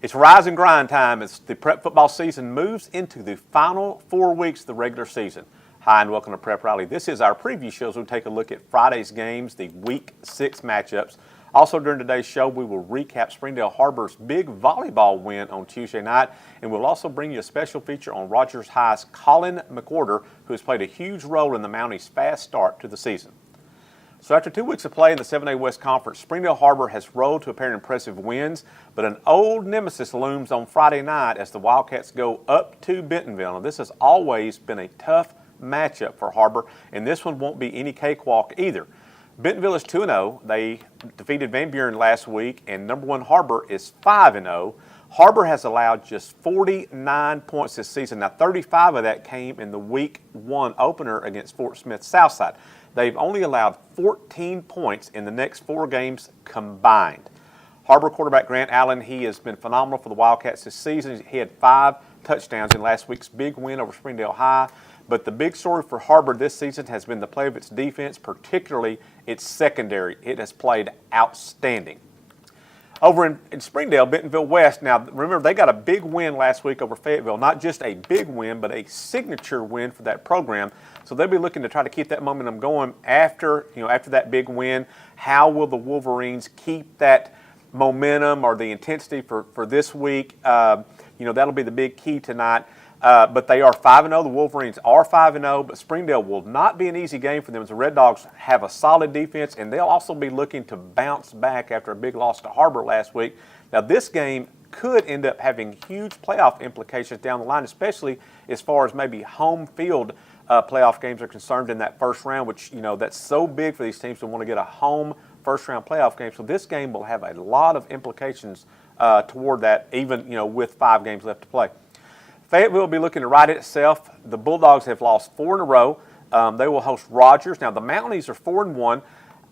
It's rise and grind time as the prep football season moves into the final 4 weeks of the regular season. Hi and welcome to Prep Rally. This is our preview show, so we'll take a look at Friday's games, the Week 6 matchups. Also during today's show, we will recap Springdale Har-Ber's big volleyball win on Tuesday night, and we'll also bring you a special feature on Rogers High's Colin McWhorter, who has played a huge role in the Mounties' fast start to the season. So after 2 weeks of play in the 7A West Conference, Springdale Har-Ber has rolled to a pair of impressive wins, but an old nemesis looms on Friday night as the Wildcats go up to Bentonville. Now, this has always been a tough matchup for Har-Ber, and this one won't be any cakewalk either. Bentonville is 2-0. They defeated Van Buren last week, and number one Har-Ber is 5-0. Har-Ber has allowed just 49 points this season. Now, 35 of that came in the Week 1 opener against Fort Smith Southside. They've only allowed 14 points in the next 4 games combined. Har-Ber quarterback Grant Allen, he has been phenomenal for the Wildcats this season. He had 5 touchdowns in last week's big win over Springdale High. But the big story for Har-Ber this season has been the play of its defense, particularly its secondary. It has played outstanding. Over in Springdale, Bentonville West, now remember they got a big win last week over Fayetteville. Not just a big win, but a signature win for that program. So they'll be looking to try to keep that momentum going after that big win. How will the Wolverines keep that momentum or the intensity for this week? That'll be the big key tonight. But they are 5-0. The Wolverines are 5-0, but Springdale will not be an easy game for them as the Red Dogs have a solid defense, and they'll also be looking to bounce back after a big loss to Har-Ber last week. Now, this game could end up having huge playoff implications down the line, especially as far as maybe home field playoff games are concerned in that first round, which, that's so big for these teams to want to get a home first-round playoff game. So this game will have a lot of implications toward that, even, with 5 games left to play. Fayetteville will be looking to right itself. The Bulldogs have lost 4 in a row. They will host Rogers. Now, the Mounties are 4-1,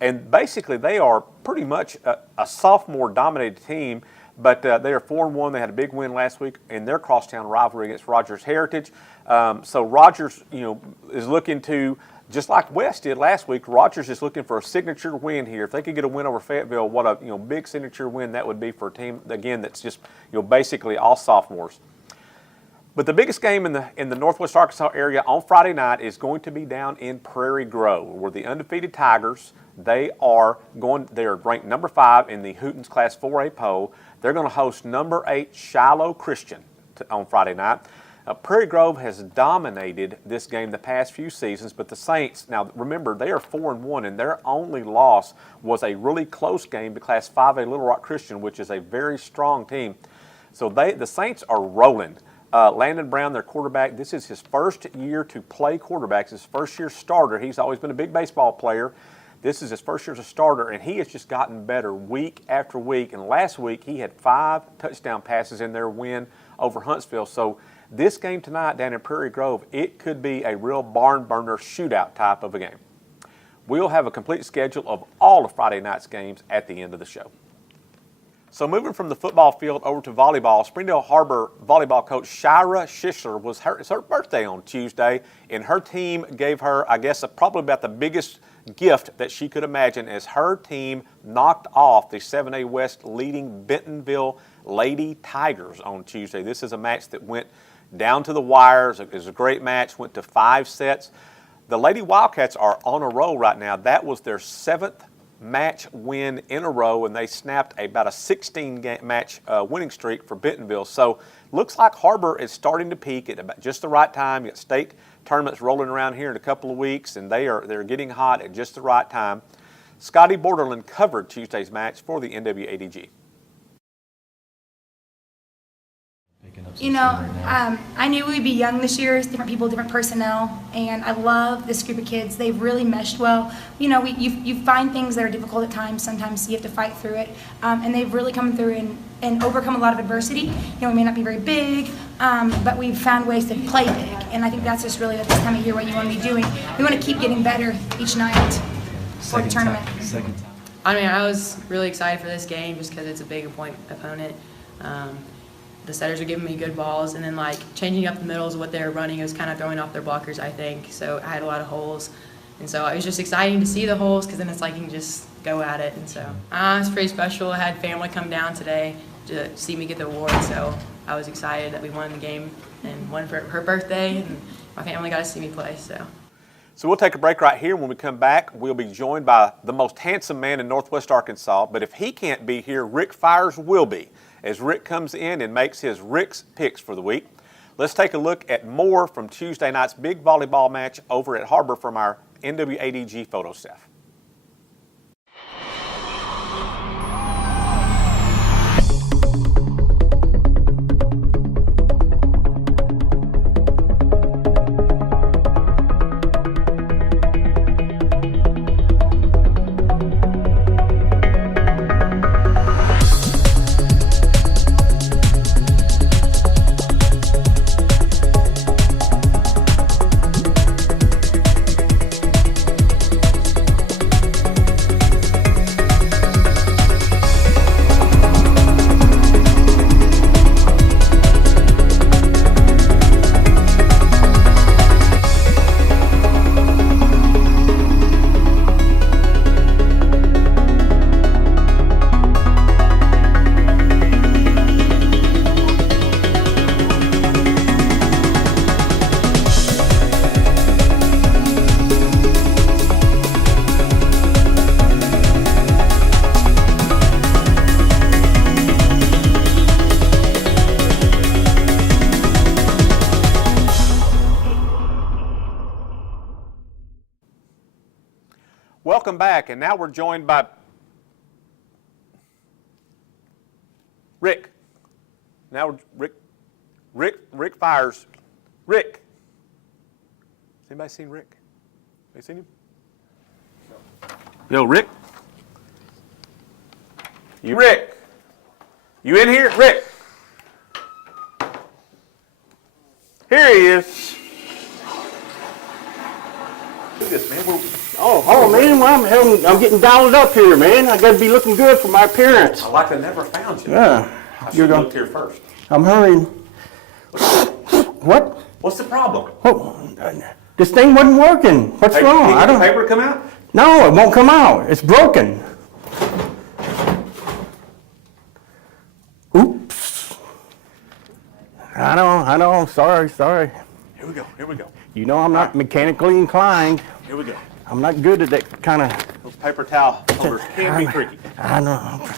and basically they are pretty much a sophomore-dominated team, but they are 4-1. They had a big win last week in their crosstown rivalry against Rogers Heritage. So Rogers, is looking to, just like West did last week, Rogers is looking for a signature win here. If they could get a win over Fayetteville, what a big signature win that would be for a team, again, that's just basically all sophomores. But the biggest game in the Northwest Arkansas area on Friday night is going to be down in Prairie Grove, where the undefeated Tigers, they are ranked number 5 in the Hooten's Class 4A poll. They're going to host number 8 Shiloh Christian on Friday night. Prairie Grove has dominated this game the past few seasons, but the Saints, now remember, they are 4-1, and their only loss was a really close game to Class 5A Little Rock Christian, which is a very strong team. So the Saints are rolling. Landon Brown, their quarterback, this is his first year to play quarterbacks, his first year starter. He's always been a big baseball player. This is his first year as a starter, and he has just gotten better week after week. And last week, he had 5 touchdown passes in their win over Huntsville. So this game tonight down in Prairie Grove, it could be a real barn burner shootout type of a game. We'll have a complete schedule of all of Friday night's games at the end of the show. So moving from the football field over to volleyball, Springdale Har-Ber volleyball coach Shira Schishler it's her birthday on Tuesday, and her team gave her, I guess, probably about the biggest gift that she could imagine as her team knocked off the 7A West leading Bentonville Lady Tigers on Tuesday. This is a match that went down to the wires. It was a great match, went to 5 sets. The Lady Wildcats are on a roll right now. That was their 7th match win in a row, and they snapped about a 16-match winning streak for Bentonville. So looks like Har-Ber is starting to peak at about just the right time. You got state tournaments rolling around here in a couple of weeks, and they're getting hot at just the right time. Scotty Borderland covered Tuesday's match for the NWA DG. I knew we'd be young this year, different people, different personnel, and I love this group of kids. They've really meshed well. You find things that are difficult at times. Sometimes you have to fight through it, and they've really come through and overcome a lot of adversity. We may not be very big, but we've found ways to play big, and I think that's just really at this time of year what you want to be doing. We want to keep getting better each night for the tournament. I was really excited for this game just because it's a big opponent. The setters are giving me good balls, and then changing up the middles of what they were running, it was kind of throwing off their blockers, I think. So I had a lot of holes, and so it was just exciting to see the holes because then it's like you can just go at it. And so it's pretty special. I had family come down today, to see me get the award. So I was excited that we won the game and won for her birthday, and my family got to see me play. So we'll take a break right here. When we come back, we'll be joined by the most handsome man in Northwest Arkansas. But if he can't be here, Rick Fires will be, as Rick comes in and makes his Rick's picks for the week. Let's take a look at more from Tuesday night's big volleyball match over at Har-Ber from our NWA DG photo staff. Welcome back, and now we're joined by Rick. Now Rick Fires. Rick. Has anybody seen Rick? Have you seen him? Yo, Rick. Rick. You in here? Rick. Here he is. Look at this, man. Oh, man, well, I'm getting dialed up here, man. I got to be looking good for my appearance. I like I never found you. Yeah. I should have looked here first. I'm hurrying. What? What's the problem? Oh, this thing wasn't working. What's wrong? Did the paper come out? No, it won't come out. It's broken. Oops. I know. Sorry. Here we go. You know I'm not mechanically inclined. Here we go. I'm not good at that kind of... Those paper towel holders can be tricky. I know.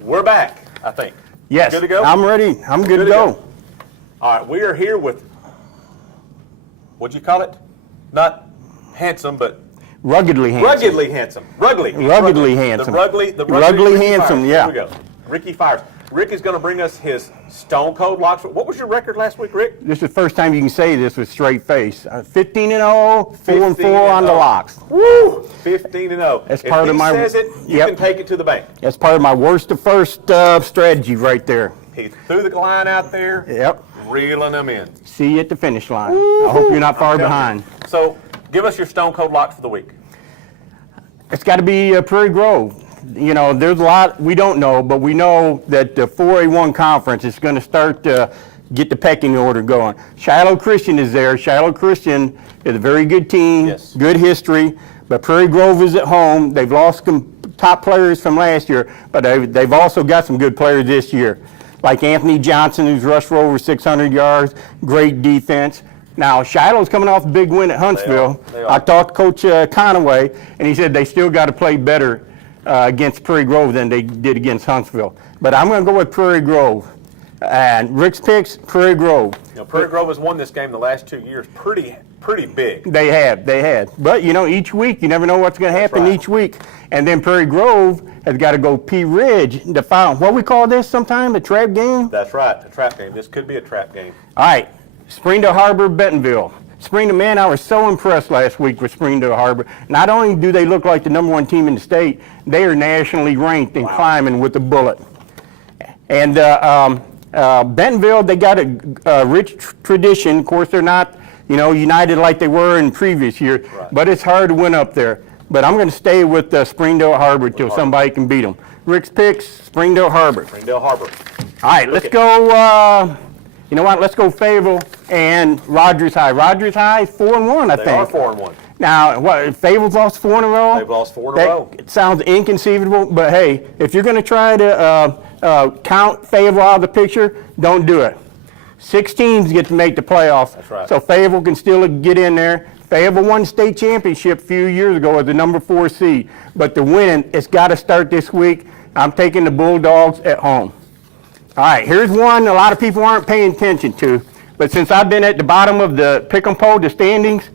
We're back, I think. Yes. Good to go? I'm ready. I'm good to go. All right, we are here with, what'd you call it? Not handsome, but Ruggedly handsome. ruggedly handsome. Ruggedly handsome. The ruggedly Ruggedly Ricky handsome, Fires. yeah. Here we go. Ricky Fires. Rick is going to bring us his Stone Cold locks. What was your record last week, Rick? This is the first time you can say this with straight face. 15-0, 4-4 on the locks. Woo! 15-0. That's part of my. If he says it, you Yep. can take it to the bank. That's part of my worst to first strategy right there. He threw the line out there. Yep. Reeling them in. See you at the finish line. I hope you're not far behind. So, give us your Stone Cold locks for the week. It's got to be Prairie Grove. You know, there's a lot we don't know, but we know that the 4A1 conference is going to start to get the pecking order going. Shiloh Christian is there. Shiloh Christian is a very good team, Yes. good history, but Prairie Grove is at home. They've lost some top players from last year, but they've also got some good players this year, like Anthony Johnson, who's rushed for over 600 yards, great defense. Now, Shiloh's coming off a big win at Huntsville. They are. I talked to Coach Conaway, and he said they still got to play better against Prairie Grove than they did against Huntsville. But I'm going to go with Prairie Grove. And Rick's picks, Prairie Grove. You know, Prairie Grove has won this game the last 2 years pretty big. They had. But, you know, each week, you never know what's going to happen right. each week. And then Prairie Grove has got to go Pea Ridge to find, what we call this sometime, a trap game? That's right, a trap game. This could be a trap game. All right, Springdale, Har-Ber, Bentonville. Springdale, man, I was so impressed last week with Springdale Har-Ber. Not only do they look like the #1 team in the state, they are nationally ranked and climbing with a bullet. And Bentonville, they got a rich tradition. Of course, they're not, you know, united like they were in previous years, Right. but it's hard to win up there. But I'm going to stay with Springdale Har-Ber till somebody can beat them. Rick's picks, Springdale Har-Ber. Springdale Har-Ber. All right, let's go You know what? Let's go Fayetteville and Rogers High. Rogers High is 4-1, I They think. are 4-1. Now, what? Fayetteville's lost 4 in a row. They've lost 4 in a row. That sounds inconceivable, but hey, if you're going to try to count Fayetteville out of the picture, don't do it. 6 teams get to make the playoffs. That's right. So Fayetteville can still get in there. Fayetteville won state championship a few years ago as the number 4 seed, but the winning, it's got to start this week. I'm taking the Bulldogs at home. All right, here's one a lot of people aren't paying attention to, but since I've been at the bottom of the pick'em poll, the standings,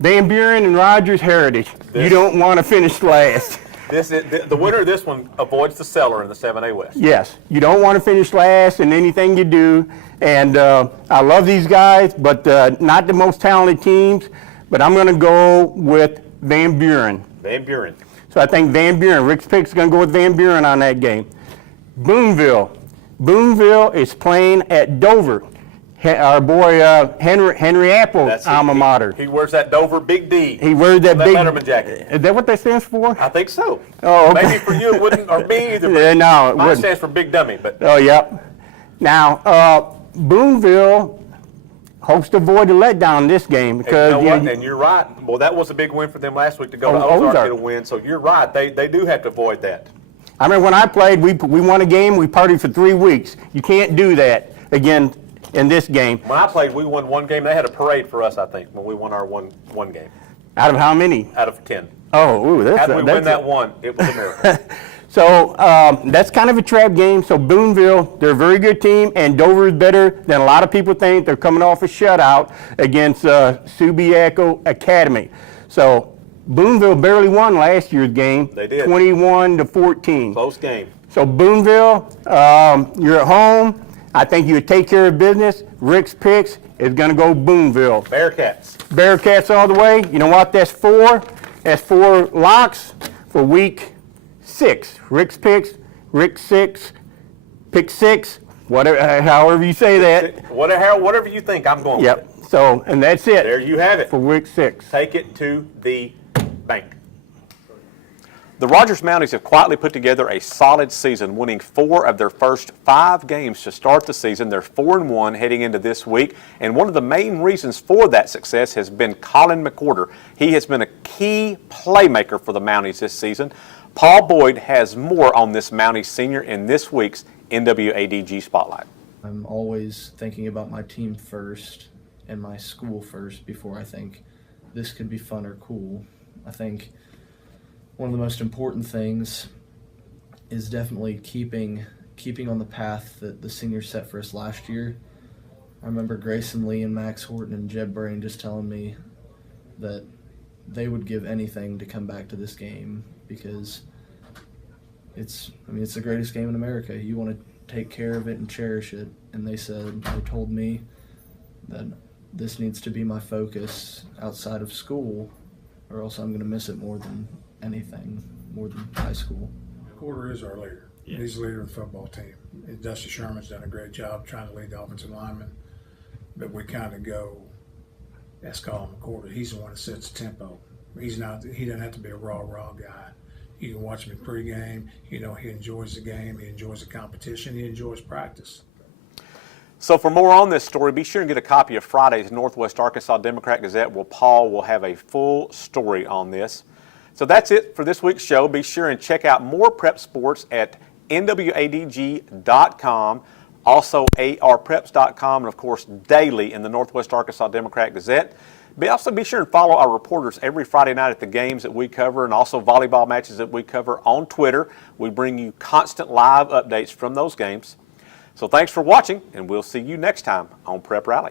Van Buren and Rogers Heritage, you don't want to finish last. This is the winner of this one avoids the cellar in the 7A West. Yes, you don't want to finish last in anything you do, and I love these guys, but not the most talented teams, but I'm going to go with Van Buren. Van Buren. So I think Van Buren, Rick's pick's going to go with Van Buren on that game. Boonville. Boonville is playing at Dover. Our boy Henry Apple's alma mater. He wears that Dover Big D. He wears that big Letterman jacket. Is that what that stands for? I think so. Oh, okay. Maybe for you it wouldn't, or me either. Yeah, no, it Mine wouldn't. stands for Big Dummy, but Oh, yep. Now, Boonville hopes to avoid a letdown in this game and because you know what? And you're right. Well, that was a big win for them last week to go to Oh, Ozark Ozark. get a win. So you're right. They do have to avoid that. I remember when I played, we won a game, we partied for 3 weeks. You can't do that again in this game. When I played, we won 1 game. They had a parade for us, I think, when we won our one game Out of how many? out of 10. Oh, ooh, that's Had we that's win that one, it was a miracle. So that's kind of a trap game. So Boonville, they're a very good team, and Dover is better than a lot of people think. They're coming off a shutout against Subiaco Academy. So Boonville barely won last year's game. They did. 21-14. Close game. So Boonville, you're at home. I think you would take care of business. Rick's picks is going to go Boonville. Bearcats. Bearcats all the way. You know what? That's 4. That's 4 locks for week 6. Rick's picks, Rick 6, pick 6, whatever, however you say that. Whatever you think, I'm going with it. Yep. So, and that's it There you have it. for week 6. Take it to the bank. The Rogers Mounties have quietly put together a solid season, winning 4 of their first 5 games to start the season. They're 4-1 heading into this week, and one of the main reasons for that success has been Colin McWhorter. He has been a key playmaker for the Mounties this season. Paul Boyd has more on this Mounties senior in this week's NWA DG Spotlight. I'm always thinking about my team first and my school first before I think this could be fun or cool. I think one of the most important things is definitely keeping on the path that the seniors set for us last year. I remember Grayson Lee and Max Horton and Jeb Brain just telling me that they would give anything to come back to this game because it's the greatest game in America. You want to take care of it and cherish it. And they told me that this needs to be my focus outside of school or else I'm going to miss it more than anything, more than high school. Porter is our leader. Yeah. He's the leader of the football team. Dusty Sherman's done a great job trying to lead the offensive linemen, but we kind of go, that's Colin McWhorter. He's the one that sets the tempo. He doesn't have to be a raw guy. You can watch him in pregame. You know, he enjoys the game. He enjoys the competition. He enjoys practice. So for more on this story, be sure and get a copy of Friday's Northwest Arkansas Democrat-Gazette, where Paul will have a full story on this. So that's it for this week's show. Be sure and check out more prep sports at NWADG.com, also ARPreps.com, and of course daily in the Northwest Arkansas Democrat-Gazette. Also be sure and follow our reporters every Friday night at the games that we cover and also volleyball matches that we cover on Twitter. We bring you constant live updates from those games. So thanks for watching, and we'll see you next time on Prep Rally.